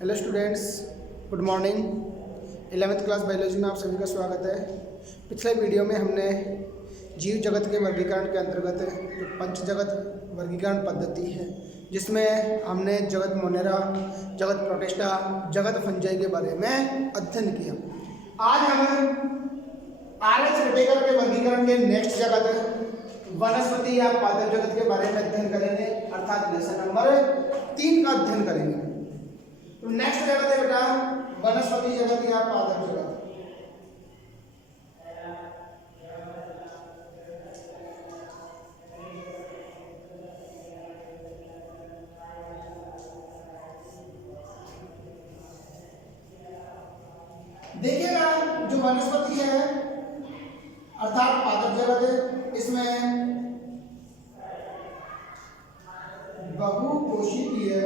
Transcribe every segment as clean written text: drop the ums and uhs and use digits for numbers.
Hello students, good morning. 11th class biology में आप सभी का स्वागत है। पिछले वीडियो में हमने जीव जगत के वर्गीकरण के अंतर्गत जो पंच जगत वर्गीकरण पद्धति है, जिसमें हमने जगत मोनेरा, जगत प्रोटिस्टा, जगत फंजाई के बारे में अध्ययन किया। आज हम आर्य विटेकर के वर्गीकरण के नेक्स्ट जगत वनस्पति या पादप जगत के बारे में अध्ययन करेंगे, अर्थात लेसन नंबर 3 का अध्ययन करेंगे। तो नेक्स्ट जगत है बेटा वनस्पति जगत या पादप जगत। देखिएगा, जो वनस्पति है अर्थात पादप जगत है, इसमें बहुकोशिकीय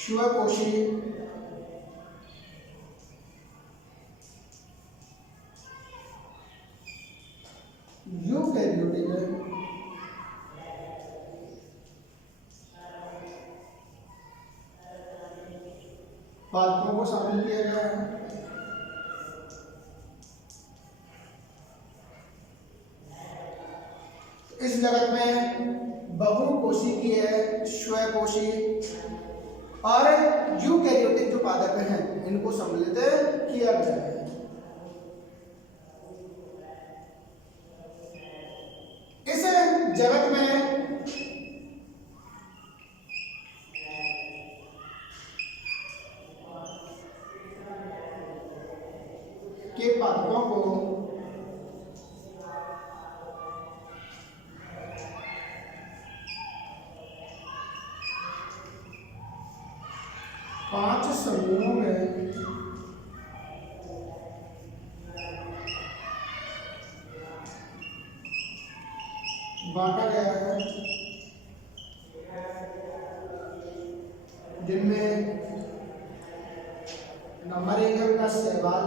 स्वकोशी यूकेरियोटिक पादपों को शामिल किया गया है। इस जगत में बहुकोशिकीय स्वकोशी और यूकैरियोटिक जो पादप हैं, इनको सम्मिलित किया गया है। इस जगत में के पादपों को पांच समूहों में बांटा गया है, जिनमें नंबर 1 है उनका शैवाल,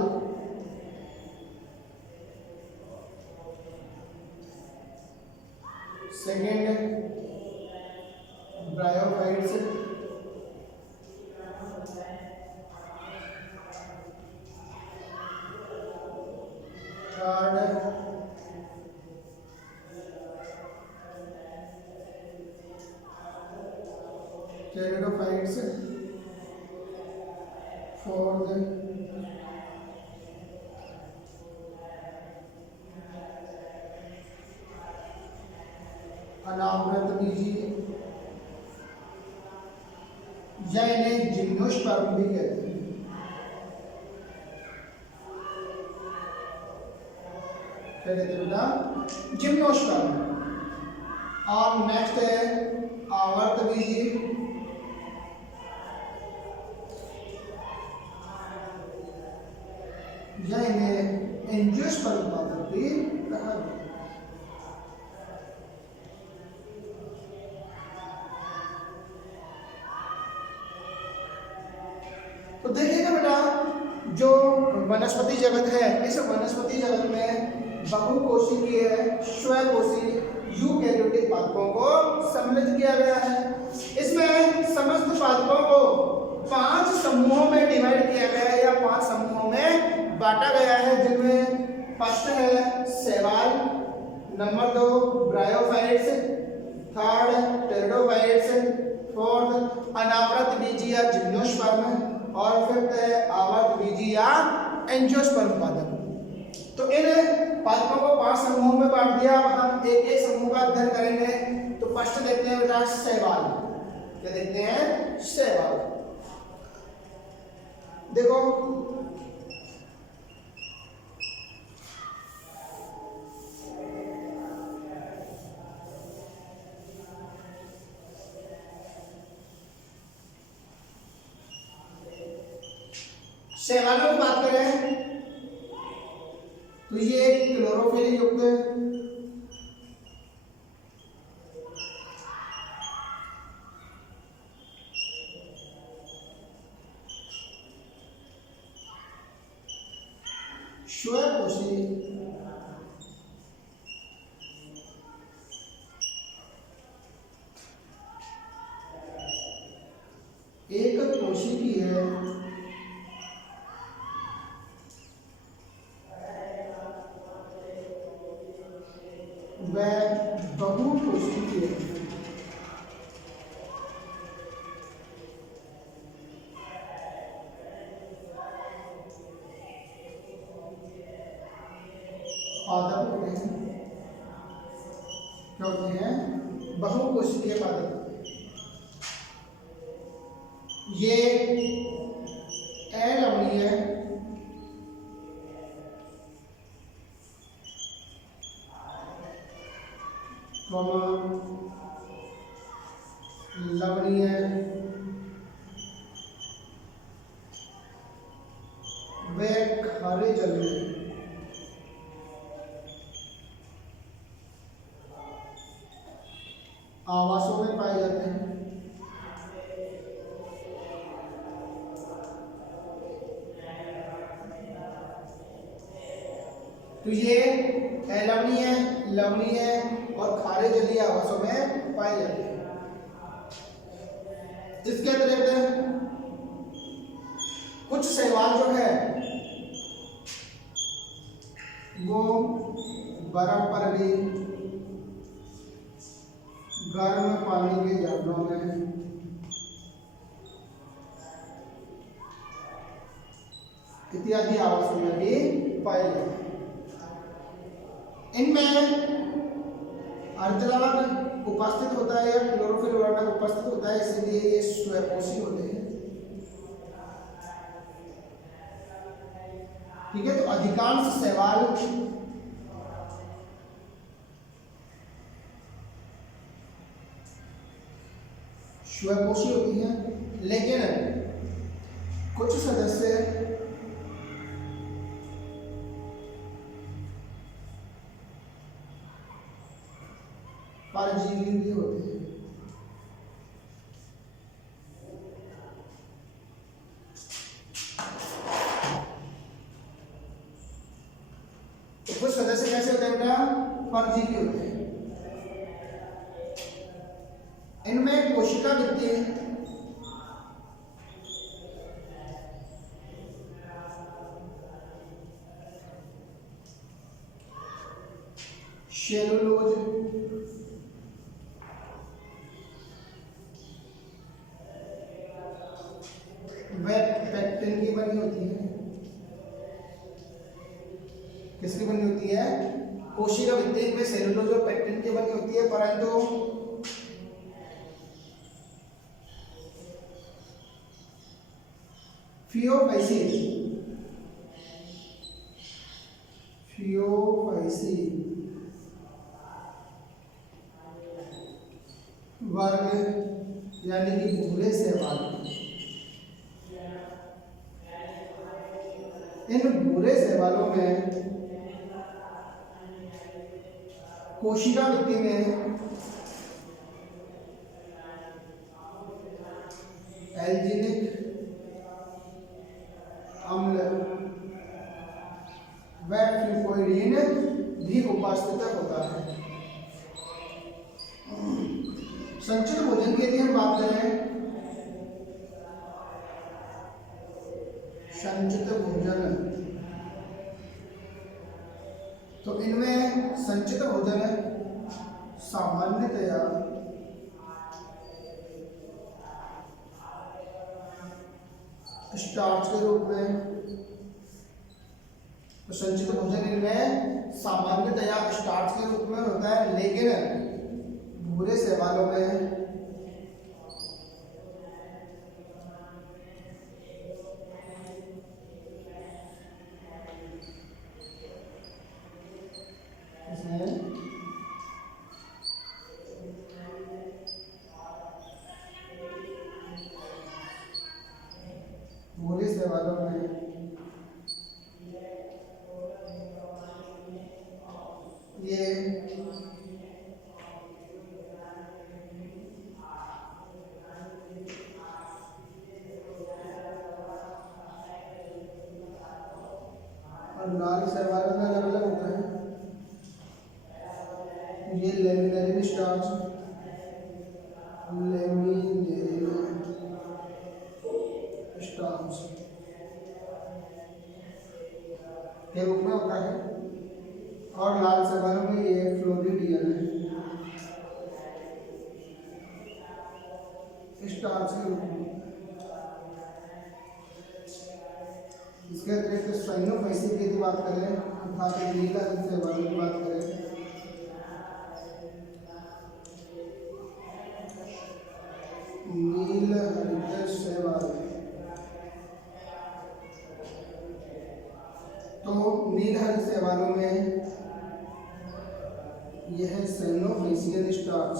second bryophytes, third pteridophytes, fourth अनावृतबीजी या इन्हें जिम्नोस्पर्म भी कहते हैं। क्या कहते हैं बेटा? जिम्नोस्पर्म। और नेक्स्ट है आवर्तबीजी या इन्हें एंजियोस्पर्म पादप भी कहा जाता है। तो देखिएगा बेटा, जो वनस्पति जगत है, इस वनस्पति जगत में बहुकोशिकीय स्वकोशी यूकैरियोटिक पादपों को सम्मिलित किया गया है। इसमें समस्त पादपों को 5 समूहों में डिवाइड किया गया है या 5 समूहों में बांटा गया है, जिनमें फर्स्ट है शैवाल, number 2 bryophytes, third pteridophytes, fourth अनावृत बीजी या जिम्नोस्पर्म और फिफ्थ है आवर्त बीजी या एंजियोस्पर्म पादप। तो इन पादपों को 5 समूहों में बांट दिया। अब हम एक एक समूह का अध्ययन करेंगे। तो फर्स्ट देखते हैं बेटा शैवाल। क्या देखते हैं? शैवाल। देखो, शैवालों की बात करें तो ये क्लोरोफिल युक्त स्वकोशी कोशिकी है वह बहुकोशिकीय है। पादप होते हैं, क्या होते हैं? बहुकोशिकीय पादप। ये अलवणीय लवणीय व खारे जल में आवासों में पाए जाते हैं। तो ये लवणीय, लवणीय और खारे जलीय आवासों में पाए जाते हैं। इसके अतिरिक्त कुछ शैवाल जो है वो बर्फ पर भी, गर्म पानी के झरनों में, इत्यादि आवासों में भी पाए जाते हैं। इनमें अर्धलाभ उपस्थित होता है या क्लोरोफिल वर्णक उपस्थित होता है, इसलिए ये स्वयंपोषी होते हैं। ठीक है, तो अधिकांश शैवाल स्वयंपोषी होती हैं, लेकिन कुछ सदस्य परजीवी भी होते हैं। तो कुछ सदस्य कैसे होते हैं बेटा? परजीवी होते हैं। इनमें कोशिका भित्ति सेलुलोज व पेक्टिन की बनी होती है। किसकी बनी होती है? कोशिका भित्ति में सेलुलोज और पेक्टिन की बनी होती है, परंतु फियोफाइसी वर्ग यानी कि भूरे शैवाल, इन भूरे शैवालों में कोशिका भित्ति में एल्जिनिक अम्ल व फ्यूकोइडीन भी उपस्थित होता है। संचित भोजन की यदि हम बात करें, संचित भोजन, तो इनमें संचित भोजन सामान्यतया स्टार्च के रूप में, तो संचित भोजन इनमें सामान्यतया स्टार्च के रूप में होता है, लेकिन भूरे शैवालों में भूरे शैवालों में ये और लाल शैवालों में अलग अलग होता है। ये लेमिनेरिन स्टार्च, लेमिनेरिन स्टार्च के रूप में होता है, और लाल शैवालों में ये फ्लोरिडियन स्टार्च के रूप में। इसके अतिरिक्त साइनोफाइसी की बात करें, अर्थात नीला हरित शैवालों की बात करें, नील हरित शैवाल, तो नील हरित शैवालों में यह साइनोफाइसियन स्टार्च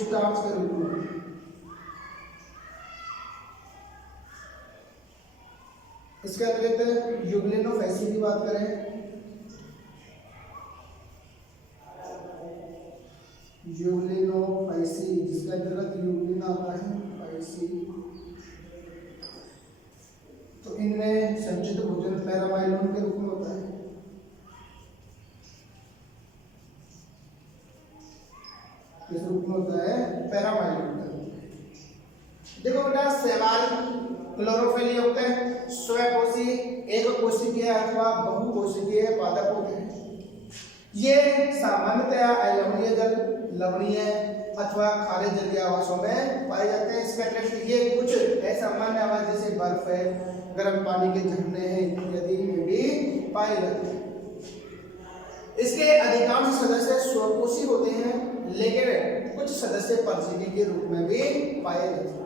स्टार्च के रूप में। इसके अतिरिक्त यूग्लिनोफाइसी की बात करें, यूग्लिनोफाइसी जिसके अंतर्गत यूग्लिन आता है फाइसी, तो इनमें संचित भोजन पैरामाइलोन के रूप में होता है। किस रूप में होता है? पैरामाइलोन के रूप में। देखो बेटा, शैवाल क्लोरोफिल युक्त है, स्वकोशी, एक कोशिकीय अथवा बहुकोशिकीय पादप होते हैं। ये सामान्यतया अलवणीय जल, लवणीय अथवा खारे जलीय आवासों में पाए जाते हैं। इसके अतिरिक्त ये कुछ असामान्य आवास जैसे बर्फ है, गर्म पानी के झरने हैं इत्यादि में भी पाए जाते हैं। इसके अधिकांश सदस्य स्वकोशी होते हैं, लेकिन कुछ सदस्य परजीवी के रूप में भी पाए जाते हैं।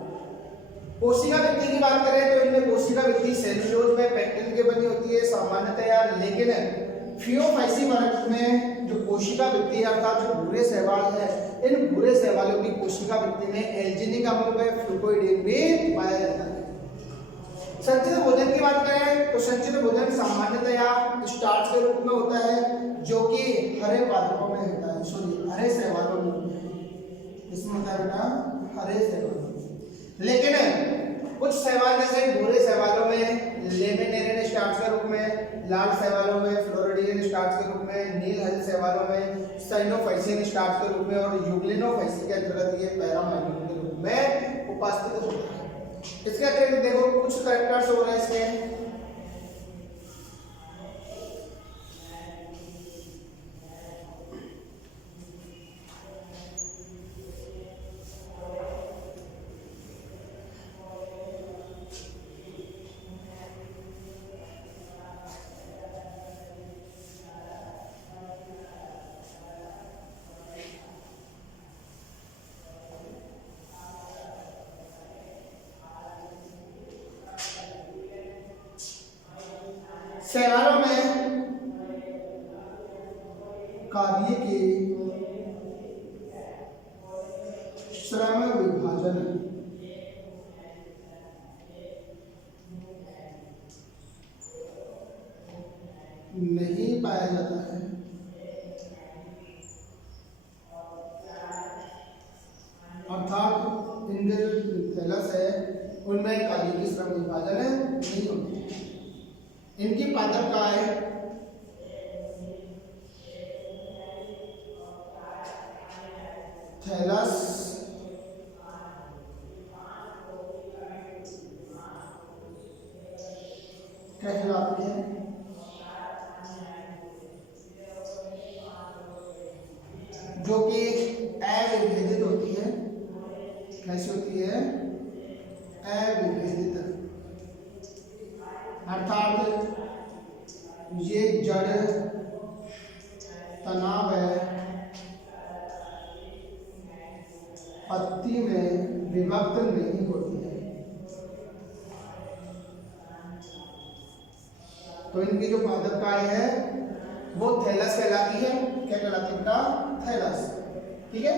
कोशिका भित्ति की बात करें तो इनमें कोशिका भित्ति सेलुलोज में पैक्टिन के बनी होती है सामान्यतया, लेकिन फियोफाइसी वर्ग में जो कोशिका भित्ति अर्थात जो भूरे शैवाल है, इन भूरे शैवालों की कोशिका भित्ति में एल्जिनिक अम्ल व फ्लूकोइडिन भी पाया जाता है। संचित भोजन की बात करें तो संचित भोजन सामान्यतया स्टार्च के रूप में होता है, जो कि हरे पादपों में होता है, सॉरी हरे शैवालों में। इसमें होता है बेटा हरे शैवाल, लेकिन कुछ शैवाल जैसे भूरे शैवालों में लेमिनेरियन स्टार्च के रूप में, लाल शैवालों में फ्लोरिडियन स्टार्च के रूप में, नील हरित शैवालों में साइनोफाइसियन स्टार्च के रूप में, और यूग्लिनोफाइसी के अंतर्गत ये पैरामाइलोन के रूप में उपस्थित होता है। इसके अतिरिक्त देखो कुछ कैरेक्टर्स हो रहे हैं इसके, शैवालों में कार्य के श्रम विभाजन नहीं पाया जाता है, अर्थात इनके जो थैलस है उनमें कार्य की श्रम विभाजन नहीं होती। इनकी पादप काय थैलस कहलाती है, जो कि अविभेदित होती है। कैसी होती है? अविभेदित, अर्थात ये जड़ तनाव है, पत्ती में विभक्त नहीं होती है। तो इनकी जो पादप काय है वो थैलस कहलाती है। क्या कहलाती है बेटा? थैलस। ठीक है,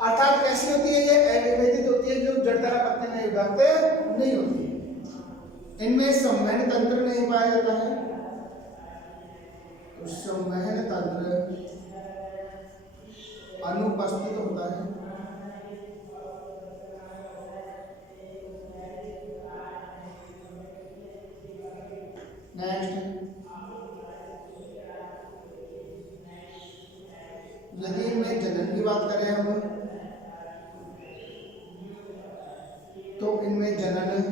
अर्थात कैसी होती है? ये अविभेदित होती है, जो जड़ तरा पत्ती में विभक्त नहीं होती। इनमें संवहन तंत्र नहीं पाया जाता है, तो संवहन तंत्र अनुपस्थित होता है। नेक्स्ट, तो इनमें जनन,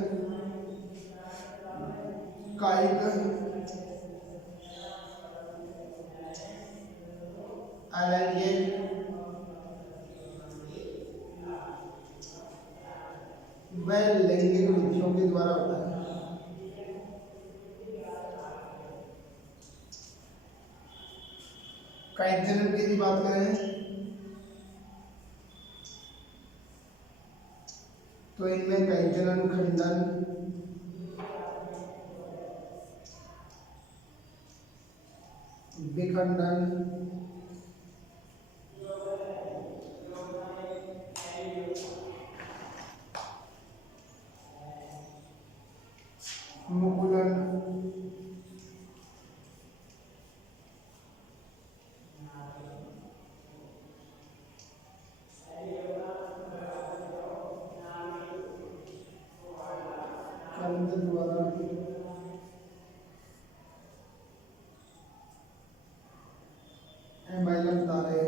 कायिक, अलैंगिक, व लैंगिक विधियों के द्वारा होता है। कायिक जनन की बात करें तो इनमें कायिक जनन, खंडन, विखंडन, मुकुलन, कंद द्वारा, एमाइलम तारे,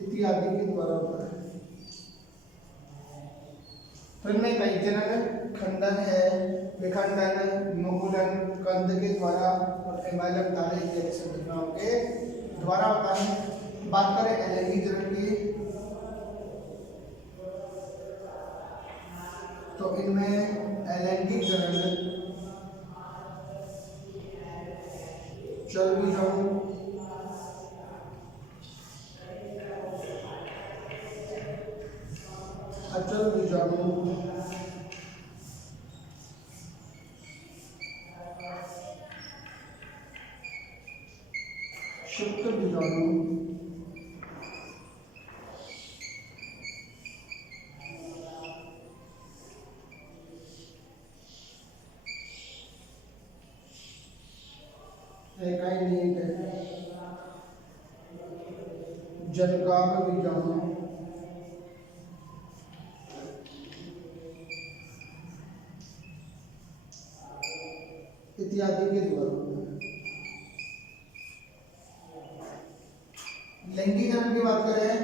इत्यादि के द्वारा होता है। तो इनमें कायिक जनन, खंडन है, विखंडन, मुकुलन, कंद के द्वारा और एमाइलम तारे इत्यादि संरचनाओं के द्वारा होता है। बात करें अलैंगिक जनन की तो इनमें अलैंगिक जनन, चल बीजाणु, अचल बीजाणु, शुक्त बीजाणु, जनकाभ बीजाणु, इत्यादि के द्वारा। लैंगिक जनन की बात करें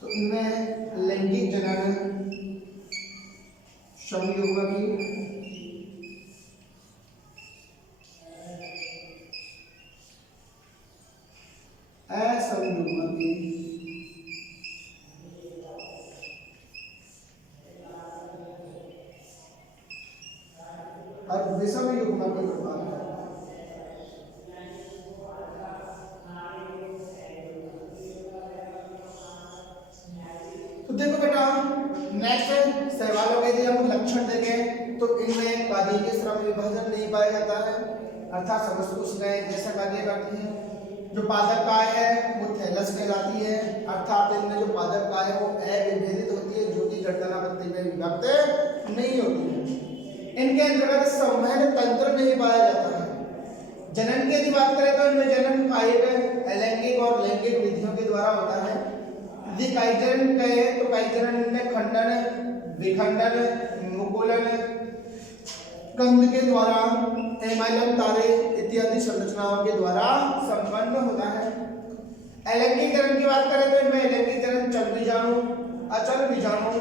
तो इनमें लैंगिक जनन समयुग्मकी, असमयुग्मकी, और विषम युग्मकी प्रकार है। तो देखो बेटा नेक्स्ट सवाल हो गए थे, हम लक्षण देखें तो इनमें कार्य के श्रम विभाजन नहीं पाया जाता है, अर्थात समस्त कोशिकाएं जैसा कार्य करती हैं। जो पादप काय है वो थैलस कहलाती है, अर्थात इनमें जो पादप काय है वो अविभेदित होती है, जो कि गर्दनापत्ति में विभक्त नहीं होती है। इनके अंतर्गत संवहन तंत्र नहीं पाया जाता है। जनन की यदि बात करें तो इनमें जनन कायिक, अलैंगिक और लैंगिक विधियों के द्वारा होता है। यदि कायिक जनन कहें तो कायिक जनन में खंडन, विखंडन, मुकुलन, कंद के द्वारा, एमाइलम तारे इत्यादि संरचनाओं के द्वारा संपन्न होता है। अलैंगिक जनन की बात करें तो इनमें अलैंगिक जनन चल बीजाणु, अचल बीजाणु,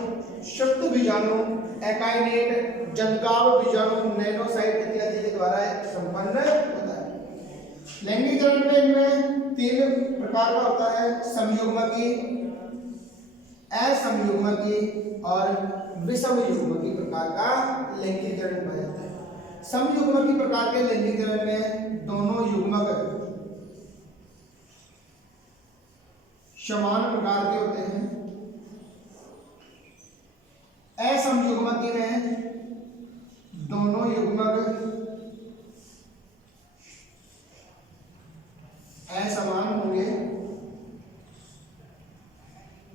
शुक्त बीजाणु, एकाइनेट, जनकाभ बीजाणु, नैनोसाइट इत्यादि के द्वारा संपन्न होता है। लैंगिक जनन में इनमें 3 प्रकार का होता है, समयुग्मकी, असमयुग्मकी और विषम युग्मकी प्रकार का लैंगिक जनन पाया जाता है। समयुग्मकी प्रकार के लैंगिक जनन में दोनों युग्मक समान प्रकार के होते हैं। असमयुग्मकी में दोनों युग्मक असमान होंगे,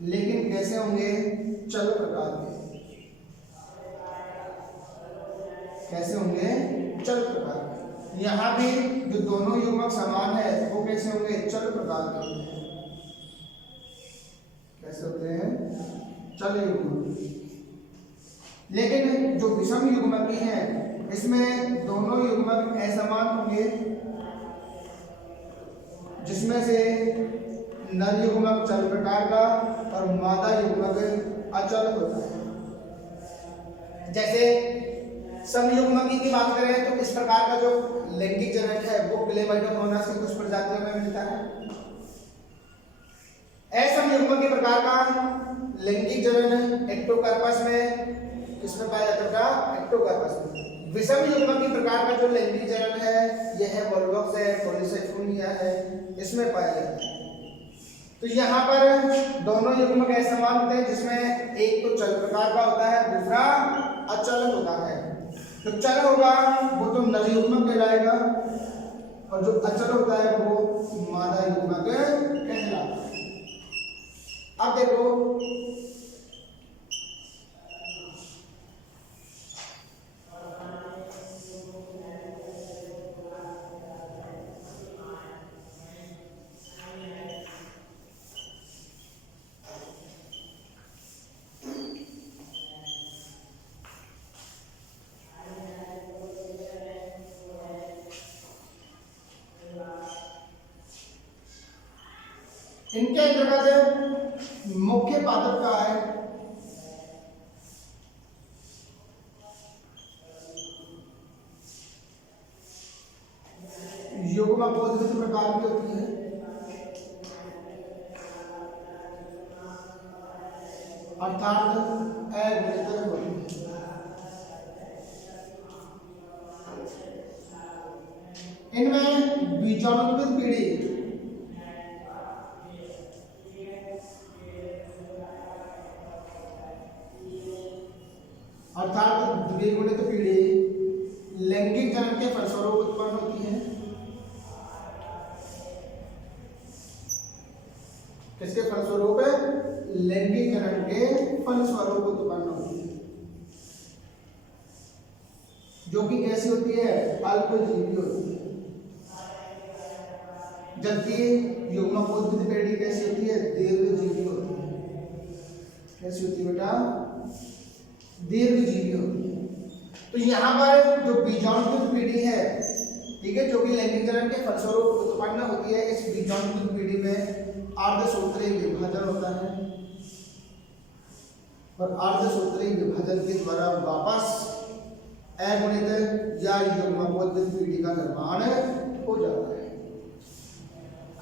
लेकिन कैसे होंगे? चल प्रकार के। कैसे होंगे? चल प्रकार के। यहाँ भी जो दोनों युग्मक समान है वो कैसे होंगे? चल प्रकार के होंगे। कैसे होते हैं? चल युग्मक। लेकिन जो विषम युग्मकी है इसमें दोनों युग्मक असमान होंगे, जिसमें से नर युग्मक चल प्रकार का और मादा युग्मक अचल होता है। जैसे समयुग्मकी की बात करें तो इस प्रकार का जो लैंगिक जनन है वो क्लेमाइडोमोनास की कुछ प्रजातियों में मिलता है। असमयुग्मकी प्रकार का लैंगिक जनन एक्टोकार्पस में किसमें पाया जाता है? एक्टोकार्पस में। विषम युग्मकी प्रकार का जो लैंगिक जनन है यह वोल्वॉक्स है, पॉलीसाइथोनिया है, इसमें पाया जाता है। तो यहाँ पर दोनों युग्मक असमान होते हैं, जिसमें एक तो चल प्रकार का होता है, दूसरा अचल होता है। जो चल होगा वो तो नर युग्मक कहलाएगा और जो अचल होता है वो मादा युग्मक कहलाता है। अब देखो इनके अंतर्गत मुख्य पादप का है युग्मक प्रकार की होती है, अर्थात अगुणित होती है। इनमें बीजाणुत्पन्न पीढ़ी अर्थात द्विगुणित पीढ़ी लैंगिक जनन के फलस्वरूप उत्पन्न होती है। किसके फलस्वरूप? लैंगिक जनन के फलस्वरूप उत्पन्न होती है, जो कि कैसी होती है? अल्पजीवी होती है। जबकि युग्मकोद्भिद पीढ़ी कैसी होती है? दीर्घजीवी होती है। कैसी होती है बेटा? दीर्घजीवी होती है। तो यहाँ पर जो बीजाणुत्पन्न पीढ़ी है, ठीक है, जो कि लैंगिक जनन के फलस्वरूप उत्पन्न होती है, इस बीजाणुत्पन्न पीढ़ी में अर्धसूत्री विभाजन होता है और अर्धसूत्री विभाजन के द्वारा वापस अगुणित या युग्मकोद्भिद पीढ़ी का निर्माण हो जाता है।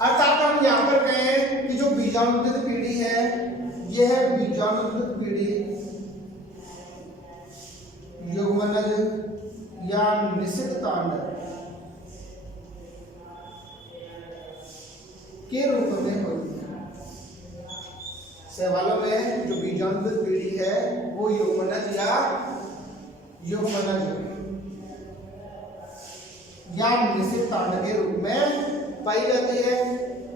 अर्थात हम यहाँ पर कहें कि जो बीजाणुत्पन्न पीढ़ी है, यह बीजाणुत्पन्न पीढ़ी युग्मनज या निषिद्धांड के रूप में होती है। सवालों में जो बीजाणुत्पन्न पीढ़ी है वो युग्मनज या निषिद्धांड के रूप में पाई जाती है,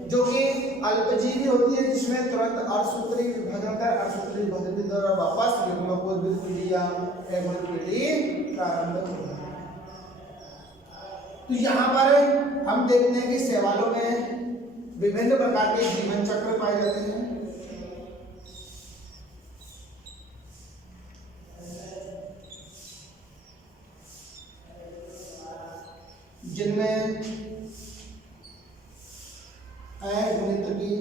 जो कि अल्पजीवी होती है, जिसमें तुरंत अर्धसूत्री विभाजन कर अर्धसूत्री विभाजन के द्वारा वापस युग्मकोद्भिद पीढ़ी या अगुणित पीढ़ी प्रारंभ होता है। तो यहाँ पर हम देखते हैं कि शैवालों में विभिन्न प्रकार के जीवन चक्र पाए जाते हैं, जिनमें अगुणित की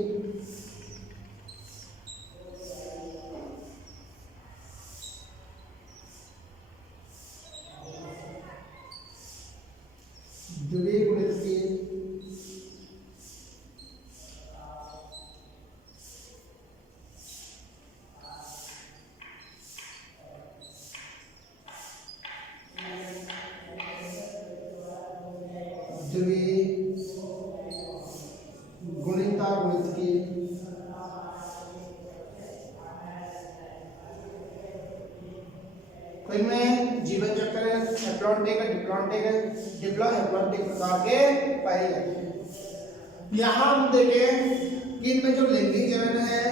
द्विगुणित की गुणितागुणित की तो इनमें जीवन चक्र हैप्लॉन्टिक डिप्लोहैप्लॉन्टिक प्रकार के पाए जाते हैं। यहाँ हम देखें कि इनमें जो लैंगिक जनन है,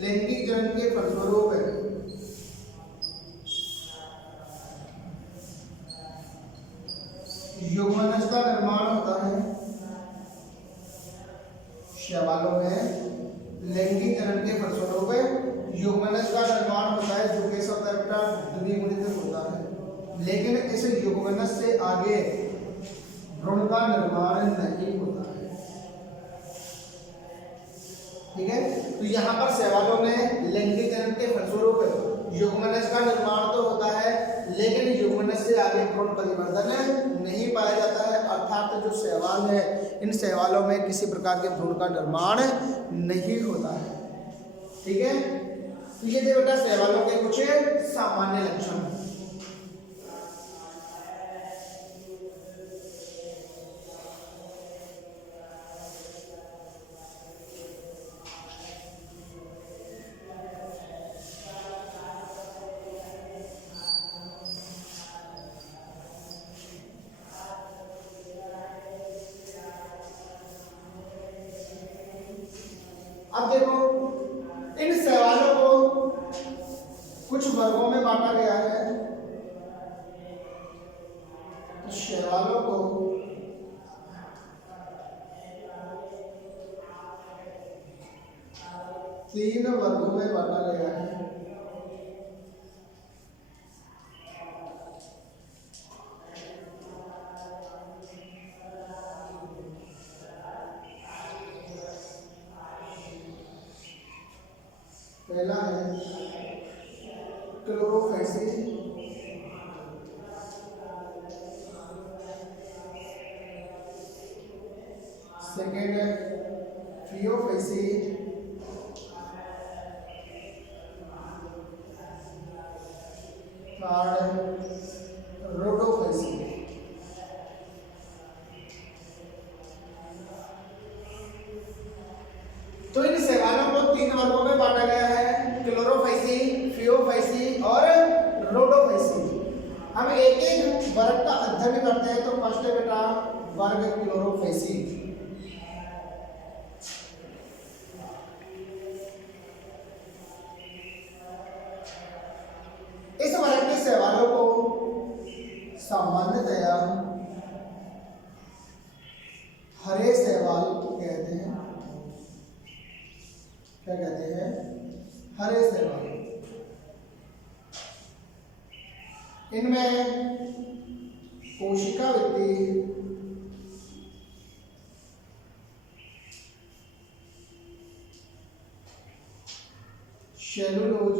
लैंगिक जनन के फलस्वरूप है युग्मनज का निर्माण होता है। शैवालों में लैंगिक जनन के फलस्वरूप युग्मनज का निर्माण होता है, जो कैसा होता है बेटा? द्विगुणित होता है। लेकिन इस युग्मनस से आगे भ्रूण का निर्माण नहीं होता है। ठीक है, तो यहाँ पर सवालों में लैंगिक जन्म के फलस्वरूप युग्मनस का निर्माण तो होता है, लेकिन युग्मनस से आगे भ्रूण परिवर्तन नहीं पाया जाता है। अर्थात जो सवाल है, इन सवालों में किसी प्रकार के भ्रूण का निर्माण नहीं होता है। ठीक है, तो ये थे बेटा सवालों के कुछ सामान्य लक्षण। अब देखो, इन सवालों को कुछ वर्गों में बांटा गया है। तो सवालों को तीन वर्गों में बांटा गया है। पहला है क्लोरोफेसी, सेकेंड है फियोफेसी, थर्ड रोडोफेसी। तो इन सवालों को तीन वर्गों में बांटा गया है, क्लोरोफेसी, फियोफेसी और रोडोफेसी। हम एक एक वर्ग का अध्ययन करते हैं। तो फर्स्ट है बेटा वर्ग क्लोरोफेसी। इस वर्ग के सवालों को सामान्यतया हरे सवाल कहते हैं। क्या कहते हैं? हरे सवाल। इनमें कोशिका वृद्धि, सेलुलोज,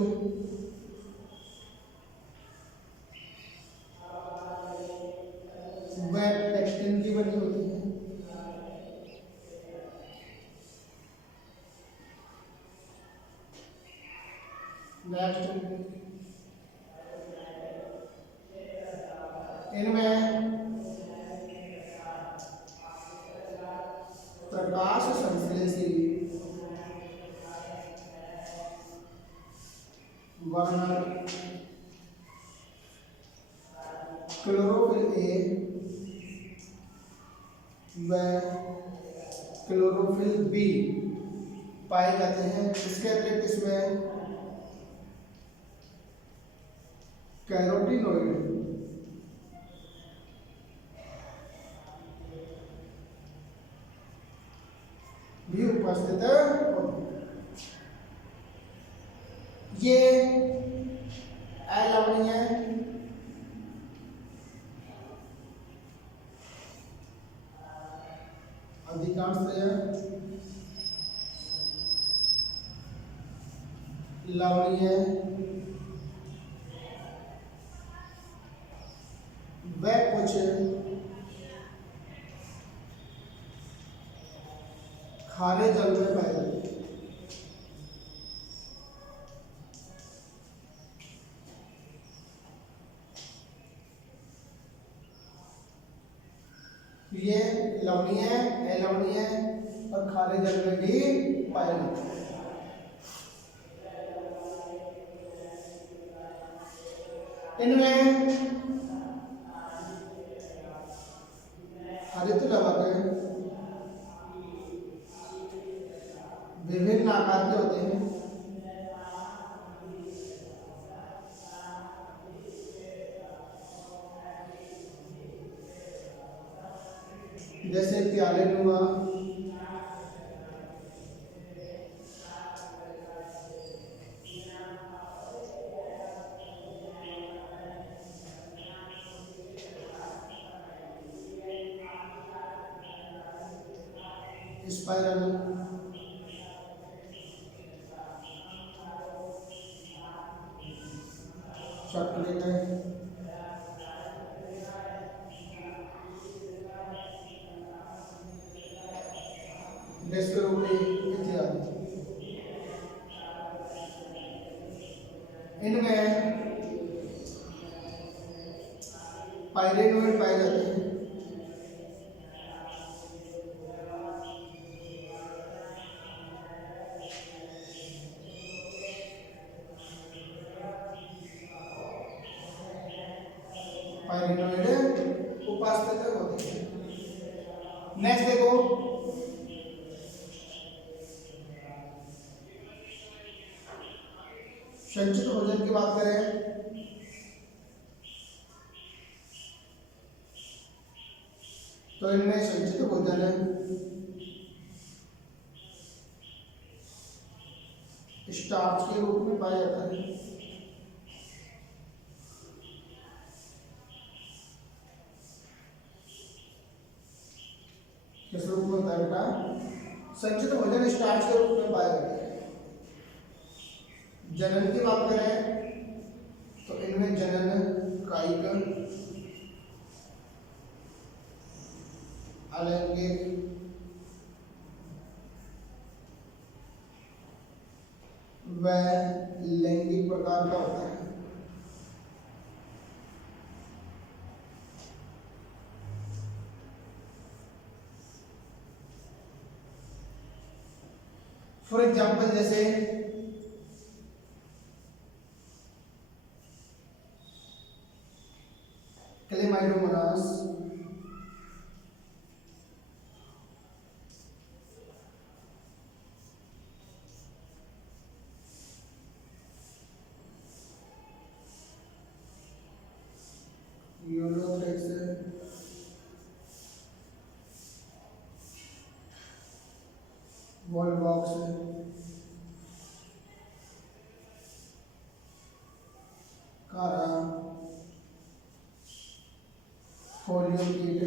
व पेक्टिन की बनी होती है। नेक्स्ट, इनमें प्रकाश संश्लेषी वर्णन, क्लोरोफिल ए व क्लोरोफिल बी पाए जाते हैं। इसके अतिरिक्त इसमें कैरोटीनॉइड भी उपस्थित होते हैं। ये अलवणीय अधिकांशतः लवणीय व कुछ खारे जल में पाए जाते हैं। ये लवणीय, अलवणीय और खारे जल में भी पाए जाते हैं। इनमें हरित लवक विभिन्न आकार के होते हैं। जैसे प्याले नुमा, स्पाइरल, चक्रिक, डिस्क रूपी इत्यादि। इनमें पायरेनोइड पाए जाते हैं। पायरेनोइड उपास्थ्य होते हैं। नेक्स्ट देखो, संचित भोजन की बात करें तो इनमें संचित भोजन स्टार्च के रूप में पाया जाता है। किस रूप में होता है बेटा? संचित भोजन स्टार्च के रूप में पाया जाता है। जनन की बात करें तो इनमें जनन, कायिक, अलैंगिक, व लैंगिक प्रकार का होता है। फॉर एग्जाम्पल जैसे क्लेमाइडोमोनास, यूलोथ्रेक्स, वॉलबॉक्स, कारा, फोलियो कीट,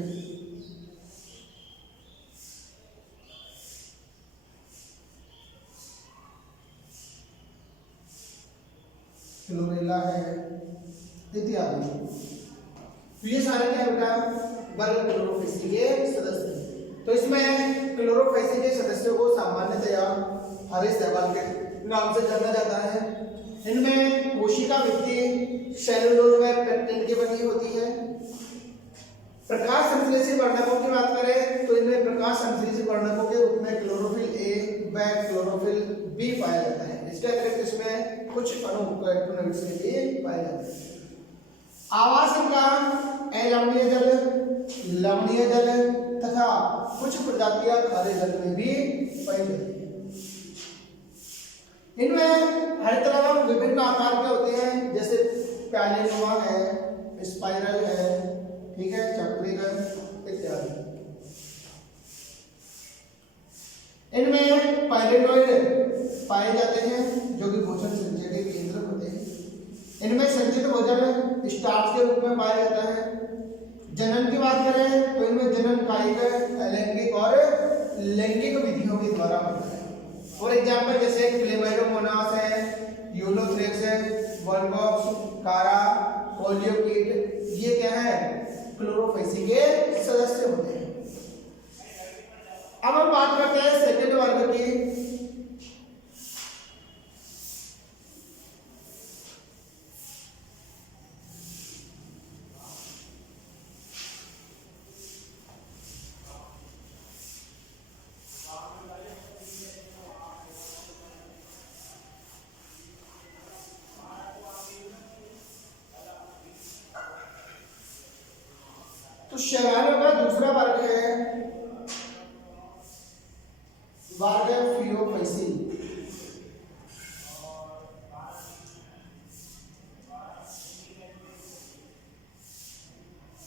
क्लोरेला है इत्यादि। तो ये सारे क्या बेटा? वर्ग क्लोरोफेसी के सदस्य हैं। तो इसमें क्लोरोफेसी के सदस्यों को सामान्यतया हरे शैवाल के नाम से जाना जाता है। इनमें कोशिका भित्ति सेलुलोज व पेक्टिन की बनी होती है। प्रकाश संश्लेषी वर्णकों की बात करें तो इनमें प्रकाश संश्लेषी वर्णकों के रूप में क्लोरोफिल ए व क्लोरोफिल बी पाया जाता है। इसके अतिरिक्त इसमें कुछ अणु से भी पाए जाते हैं। आवास इनका अलवणीय जल, लवणीय जल तथा कुछ प्रजातियां खारे जल में भी पाई जाती है। इनमें हर तरह विभिन्न आकार के होते हैं, जैसे प्यालेनुमा है, स्पाइरल है, ठीक है, चक्रिक इत्यादि। इनमें पायरेनोइड पाए जाते हैं जो कि भोजन संचय के केंद्र होते हैं। इनमें संचित भोजन स्टार्च के रूप में पाया जाता है। जनन की बात करें तो इनमें जनन कायिक, अलैंगिक और लैंगिक विधियों के द्वारा होता है। फॉर एग्जाम्पल जैसे क्लेमाइडोमोनास है, यूलोथ्रेक्स है, वॉलबॉक्स, कारा, फोलियो कीट, ये क्या है? क्लोरोफेसी के सदस्य होते हैं। अब हम बात करते हैं सेकंड वर्ग की। तो शैवालों का दूसरा वर्ग है वर्ग फियोफेसी।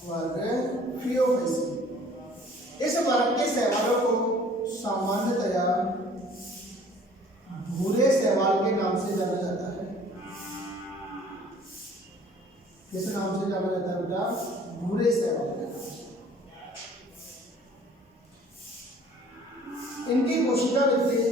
वर्ग फियोफेसी। इस वर्ग के शैवालों को सामान्यतया भूरे शैवाल के नाम से जाना जाता है। किस नाम से जाना जाता है बेटा? भूरे शैवाल के नाम से। इनकी कोशिका वृद्धि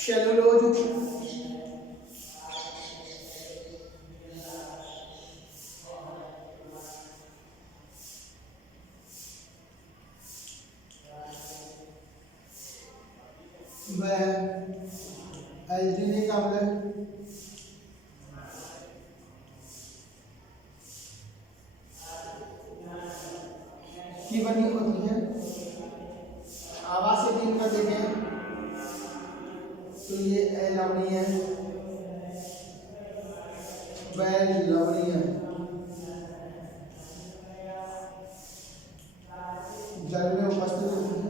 सेलुलोज व एल्जीनिक अम्ल की बनी होती है। आवासीय दिन का देखें तो ये लवणीय व लवणीय जल में उपस्थित होती है।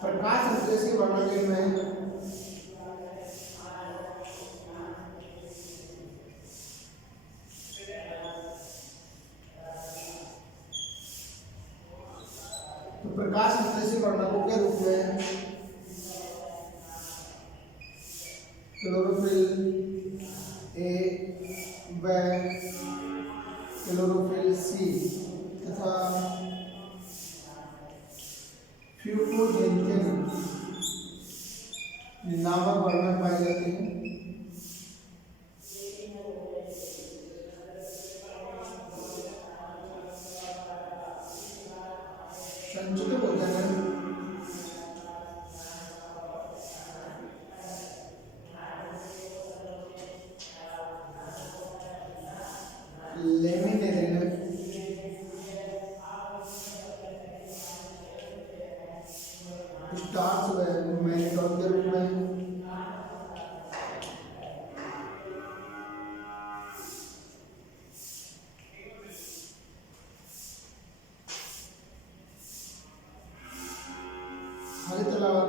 प्रकाश संश्लेषी वर्णकेन्द्र में तो प्रकाश संश्लेषी वर्णकों के रूप में क्लोरोफिल ए व क्लोरोफिल सी तथा फ्यूकोजेंथिन नामक वर्णक पाए जाते हैं। संचित भोजन लेमिनेरिन स्टार्च व मैनिटोन के रूप में हरित लवण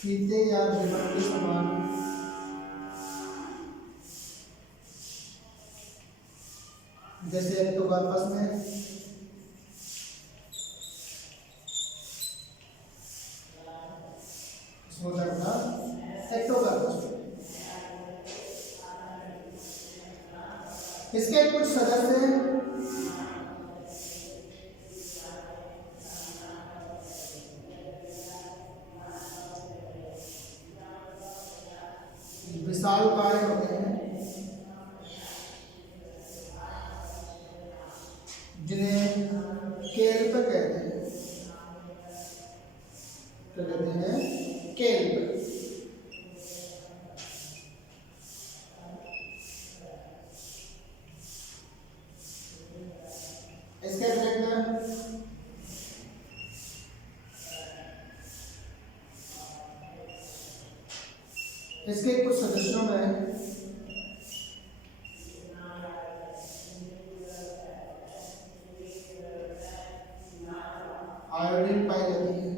फीते या रिबन के समान जैसे एक्टोकार्पस में एक्टोकार्पस। इसके कुछ सदस्य विशालकाय होते हैं जिन्हें केल्प कहते हैं। क्या कहते हैं? केल्प। इसके अतिरिक्त इसके कुछ सदस्यों में आयोडीन पाई जाती है।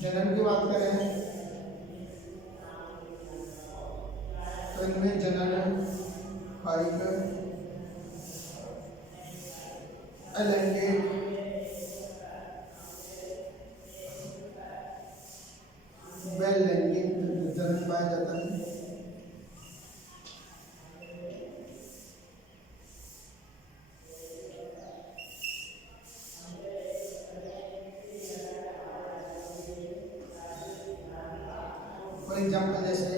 जनन की बात करें तो इनमें जनन, कायिक, अलैंगिक, लैंगिक जनन पाया जाता है। फॉर एग्जाम्पल जैसे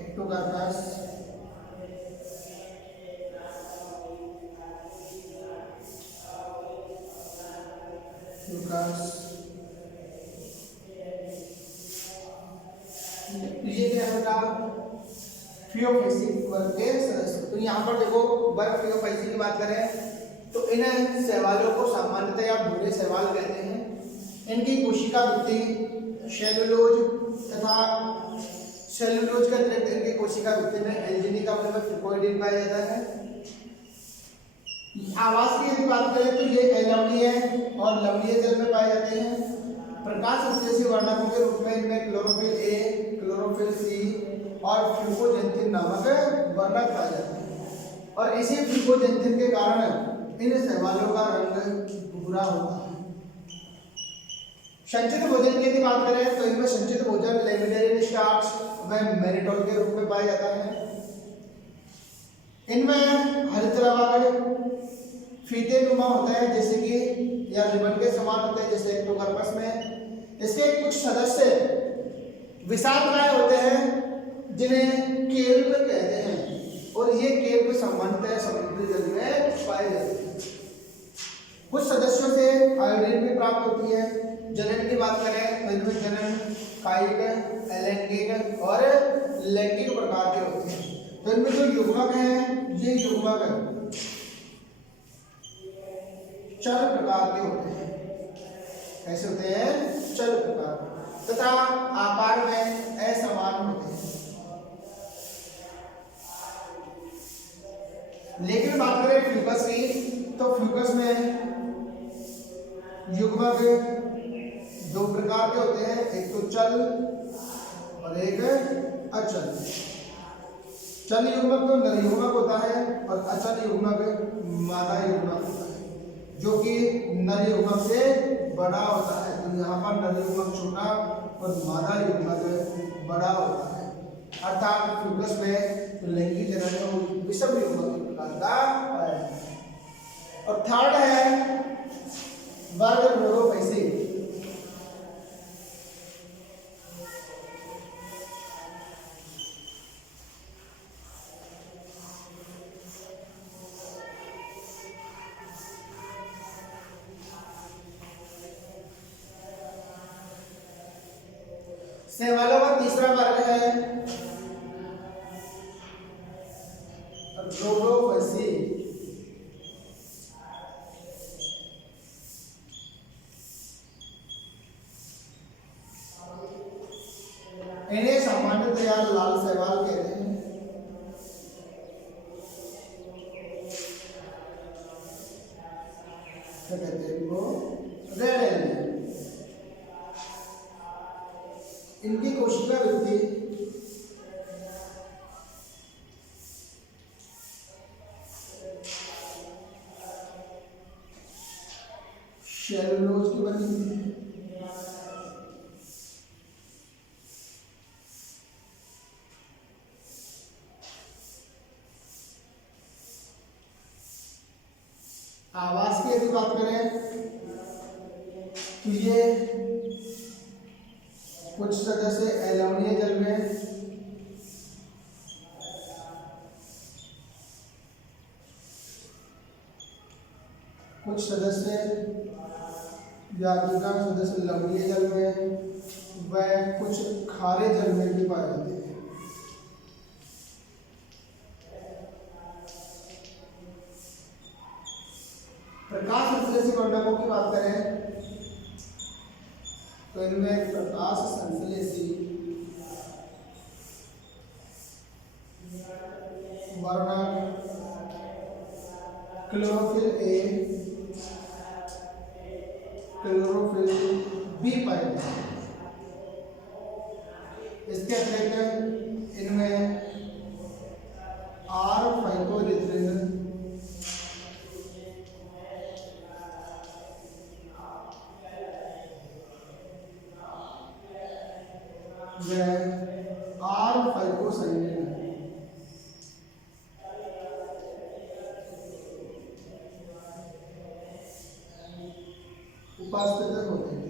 एक्टोकार्पस, फ्यूकस, ये क्या होगा? फियोफैसी वर्ग के सदस्य। तो यहाँ पर देखो वर्ग फियोफैसी की बात करें तो इन शैवालों को सामान्यतया भूरे शैवाल कहते हैं। इनकी कोशिका वृद्धि सेलुलोज तथा सेलुलोज के अतिरिक्त इनकी कोशिका भित्ति में एल्जिनी का मतलब फिकोइडिन पाया जाता है। आवास की यदि बात करें तो ये अलवणीय और लवणीय जल में पाए जाते हैं। प्रकाश संश्लेषी वर्णकों के रूप में इनमें क्लोरोफिल ए, क्लोरोफिल सी और फ्लूकोजेंथिन नामक वर्णक पाए जाते हैं और इसी फ्लूकोजेंथिन के कारण इन शैवालों का रंग भूरा होता है। संचित भोजन की यदि बात करें तो इनमें संचित भोजन लेमिनेरिन स्टार्च व मैनिटोल के रूप में पाया जाता है। इनमें हरितलवागड़ फीते नुमा होता है जैसे कि या रिबन के समान होते हैं जैसे एक्टोकार्पस में। इसके कुछ सदस्य विषाक्तकाय होते हैं जिन्हें केल्प कहते हैं और ये केल्प सामान्यतः समुद्री जल में पाए जाते हैं। कुछ सदस्यों से आयोडीन भी प्राप्त होती है। जनन की बात करें तो इनमें जनन कायिक, अलैंगिक और लैंगिक प्रकार के होते हैं। तो इनमें जो युग्मक है ये युग्मक चल प्रकार के होते हैं। कैसे होते हैं? चल प्रकार तथा आकार में असमान होते हैं। लेकिन बात करें फ्लूकस की तो फ्लूकस में युग्मक दो प्रकार के होते हैं, एक तो चल और एक अचल। चल युग्मक तो नर युग्मक होता है और अचल युग्मक मादा युग्मक होता है जो कि नर युग्मक से बड़ा होता है। तो यहाँ पर नर युग्मक छोटा और मादा युग्मक बड़ा होता है। अर्थात फ्लूकस में जो लैंगिक जनन है वो विषम युग्मक प्रकार का है। और थर्ड है वर्ग प्रोटोफेसी। शैवालों का तीसरा वर्ग है रोडोफेसी। इन्हें सामान्यतया लाल शैवाल कहते हैं। क्या कहते हैं इनको? Red element. इनकी कोशिका भित्ति सेलुलोज की बनी हुई है। आवास की यदि बात करें तो ये कुछ सदस्य अलवणीय जल में, कुछ सदस्य या अधिकांश सदस्य लवणीय जल में व कुछ खारे जल में भी पाए जाते हैं। प्रकाश संश्लेषी वर्णकों की बात करें तो इनमें प्रकाश संश्लेषी वर्णक क्लोरोफिल ए, क्लोरोफिल बी पाए जाते हैं। इसके अतिरिक्त इनमें आर फाइकोरिथ्रिन, आर फाइकोसाइनिन उपस्थित होते हैं।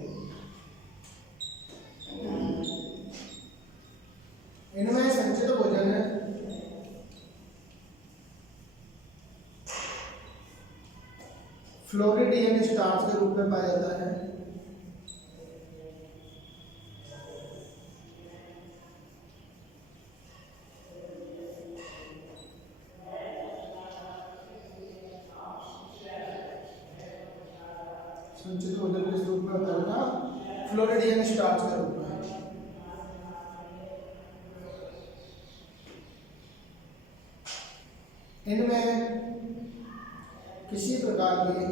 इनमें संचित भोजन फ्लोरिडियन स्टार्च के रूप में पाया जाता है। संचित भोजन किस रूप में होता है ना? फ्लोरिडियन स्टार्च के रूप में। इनमें किसी प्रकार की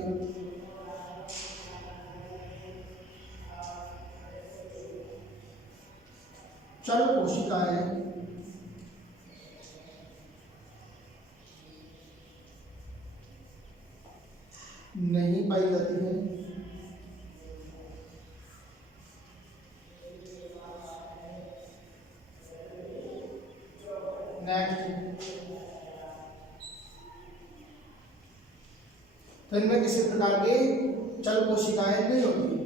चल कोशिकाएं नहीं पाई जाती है। नेक्स्ट, तो इनमें किसी प्रकार की चल कोशिकाएं नहीं होती।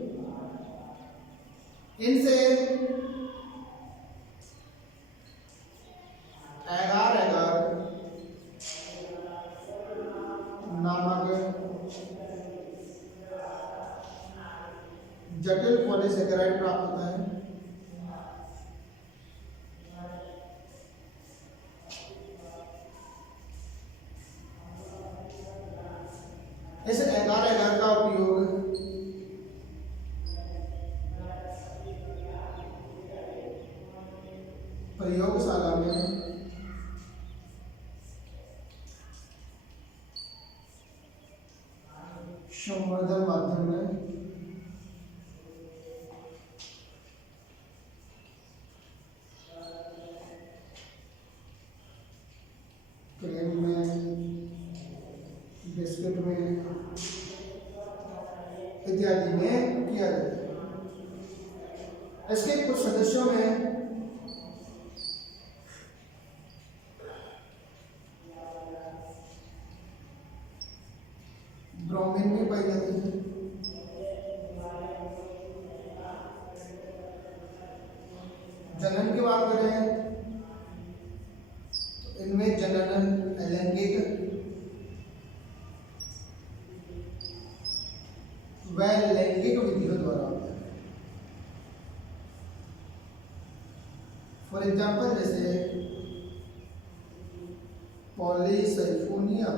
इनसे एगार एगार नामक जटिल पॉलीसेकेराइड प्राप्त होता है। इस एगार एगार का उपयोग प्रयोगशाला में संवर्धन माध्यम में क्रीम में, बिस्किट में इत्यादि में किया जाता है। इसके कुछ सदस्यों में ब्रोमीन भी पाई जाती है। जनन की बात करें तो इनमें जनन अलैंगिक व लैंगिक विधियों द्वारा होता है। फॉर एग्जाम्पल जैसे पॉलीसाइफोनिया,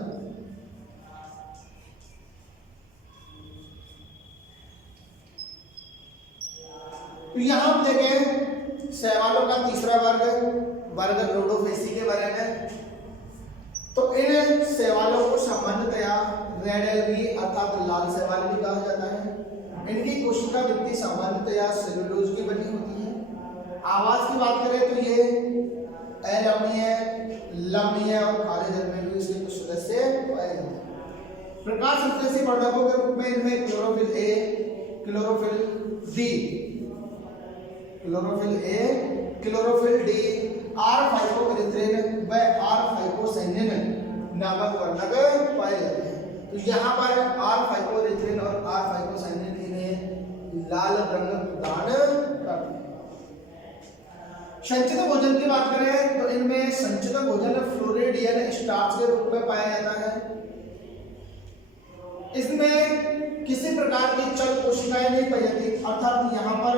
तो यहां हम देखें शैवालों का तीसरा वर्ग रोडोफेसी के बारे में। तो इन शैवालों को सामान्यतया रेड एल्गी अर्थात लाल शैवाल भी कहा जाता है। इनकी कोशिका भित्ति सामान्यतया सेलुलोज की बनी होती है। आवाज की बात करें तो ये अलमीय, लमीय और काले जल में भी इसके कुछ सदस्य पाए जाते हैं। प्रकाश संश्लेषी वर्धकों के रूप में इनमें chlorophyll A, chlorophyll D, chlorophyll A, chlorophyll D, R-फाइकोपेरिथ्रिन व R-फाइकोसाइनिन नामक वर्णक पाए जाते हैं। तो यहाँ पर R-फाइकोपेरिथ्रिन और R-फाइकोसाइनिन इन्हें लाल रंग प्रदान करते हैं। संचित भोजन की बात करें तो इनमें संचित भोजन फ्लोरिडियन स्टार्च के रूप में पाया जाता है। इसमें किसी प्रकार की चल कोशिकाएं नहीं पाई जाती, अर्थात यहाँ पर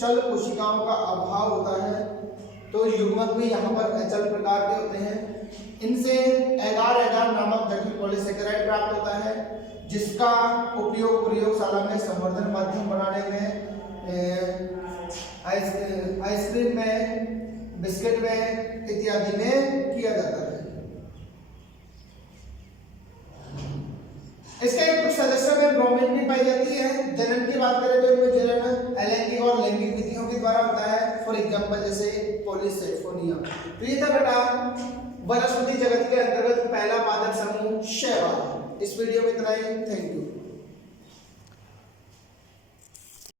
चल कोशिकाओं का अभाव होता है। तो युग्मक भी यहाँ पर अचल प्रकार के होते हैं। इनसे एगार एगार नामक जटिल पॉलीसेकेराइड प्राप्त होता है, जिसका उपयोग प्रयोगशाला में संवर्धन माध्यम बनाने में, आइसक्रीम में, बिस्किट में इत्यादि में किया जाता है। इसके कुछ सदस्यों में ब्रोमीन भी पाई जाती है। जनन की बात करें तो इनमें जनन अलैंगिक और लैंगिक विधियों के द्वारा होता है। फॉर एग्जांपल जैसे पॉलीसाइफोनिया। तो ये था बेटा वनस्पति जगत के अंतर्गत पहला पादप समूह शैवाल। इस वीडियो में इतना ही। Thank you.